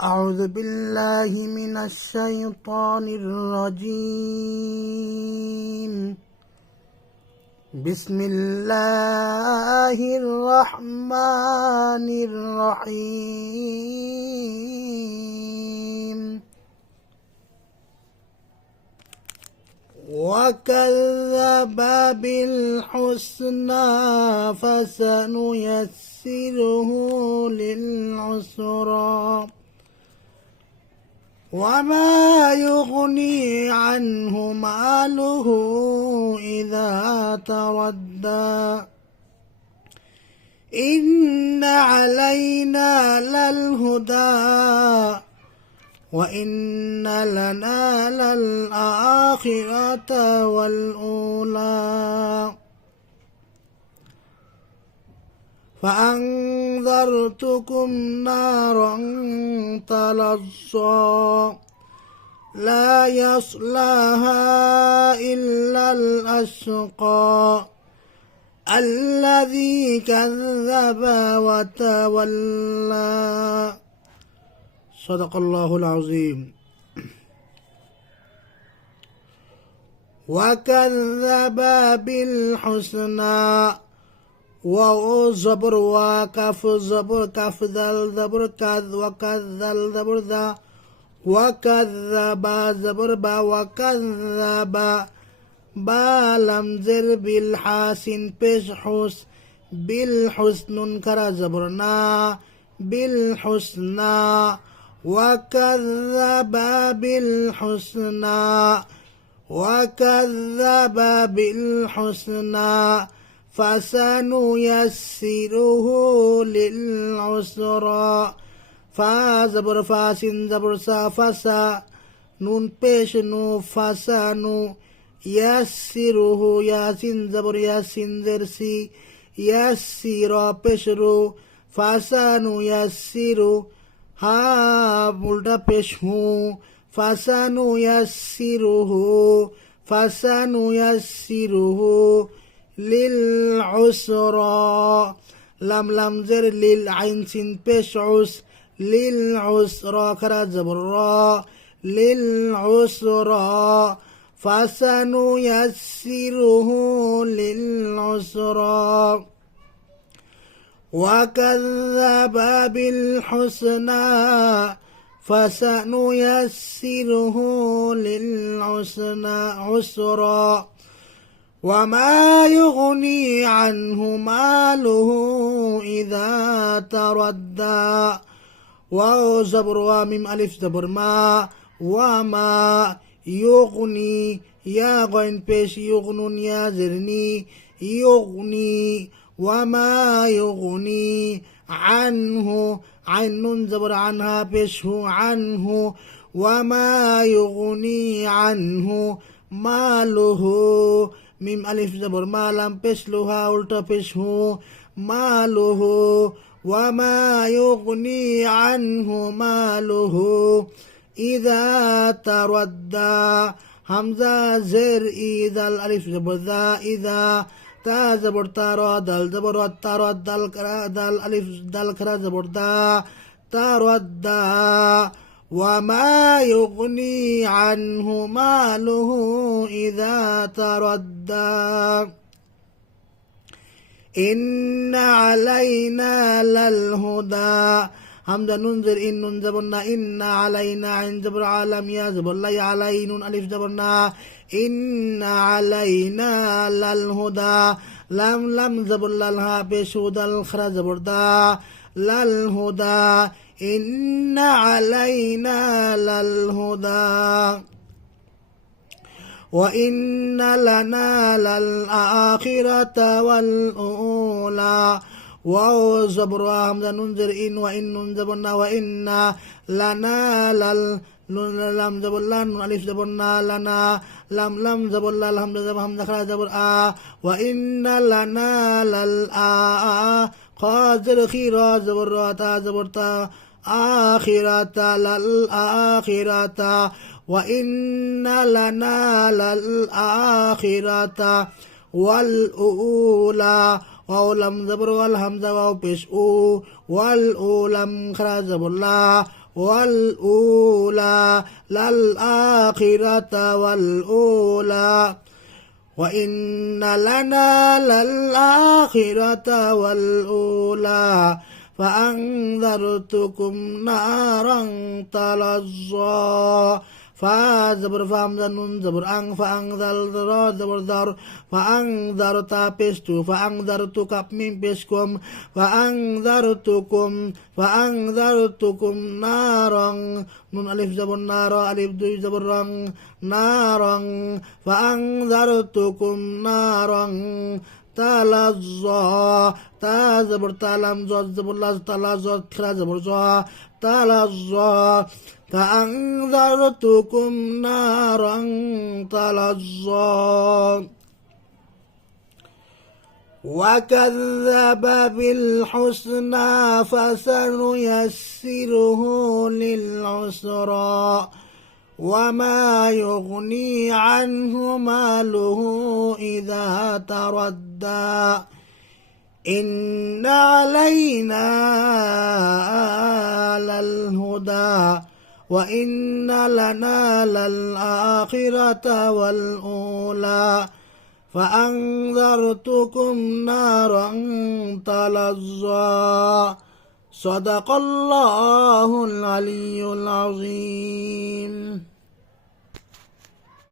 أعوذ بالله من الشيطان الرجيم. بسم الله الرحمن الرحيم. وكذب بالحسنى فسنيسره للعسرى وما يغني عنه ماله إذا تردى إن علينا للهدى وإن لنا للآخرة والأولى فأنذرتكم نارا تلظى لا يصلاها إلا الأشقى الذي كذب وتولى صدق الله العظيم. وكذب بالحسنى واو زبر وكف زبر كف ذل زبر كذ وكذل زبر ذا وكذب زبر با وكذب با لم زر بالحاسن بش حس بالحسن كرا زبرنا بالحسنى وكذب بالحسنى وكذب بالحسنى فسنيسره للعسرى فا زبر فاسن زبر سا فسا نون پیش نو فسانو يسره ياسين زبر ياسين زرسي يسيرا پیش رو فسانو يسيرو ها उल्टा पेश हूँ फसानु यस्सिरुहु फसानु यस्सिरुहु लिल उसरा लम लम जर लिल आइन सिन पेश उस लिल उसरा खरा जबर लिल उसरा फसानु यस्सिरुहु लिल उसरा وكذب بالحسنى فسنيسره للعسرى وما يغني عنه ماله إذا تردى واو زبر وميم ألف زبر ما وما يغني يا غين بيش يغنون يا زرني يغني وما يغني عنه عين زبر عنها بشه عنه وما يغني عنه ماله ميم ألف زبر ما لم بشلها ألتا بشه ماله وما يغني عنه ماله إذا تردى همزة زر إذا الألف زبر ذا إذا تا زبر تارا دل زبر تارا دل كرا دل ألف دل كرا زبر دا تارا دا وما يغني عنه ماله إذا تردى إن علينا للهدى حمد ننذر إن ننزبنا إن علينا عن زبر عالم يا زبر لا علين ألف زبرنا إن علينا للهدى لم زبر للها بشود الخرا زبر دا للهدى إن علينا للهدى وإن لنا للآخرة والأولى واو زبر همزة ننذر إن وإن ننزبنا وإن لنا لم زبر لن ألف زبرنا لنا لم زبر الحمد زبر همزة خرا زبر وإن لنا قادر خيرا زبر راتا زبر تا آخرة للآخرة وإن لنا للآخرة والأولى واو لم زبر والهمزة واو بيش او والأولم خرا زبر لا والأولى للآخرة والأولى وإن لنا للآخرة والأولى فأنذرتكم نارا تلظى فا زبر فام نون زبر أن فأنذر زبر ذر فأنذرت بستو فأنذرتك من بسكم فأنذرتكم نارا نون ألف زبر نارا ألف دو زبر رن نارا فأنذرتكم نارا تلظى تا زبر تلم زاد زبر لاز تلظى خلا زبر زا تلظى فأنذرتكم نارا تلظى وكذب بالحسنى فسنيسره للعسرى وما يغني عنه ماله إذا تردى إن علينا للهدى وإن لنا للآخرة والأولى فأنذرتكم نارا تلظى صدق الله العلي العظيم.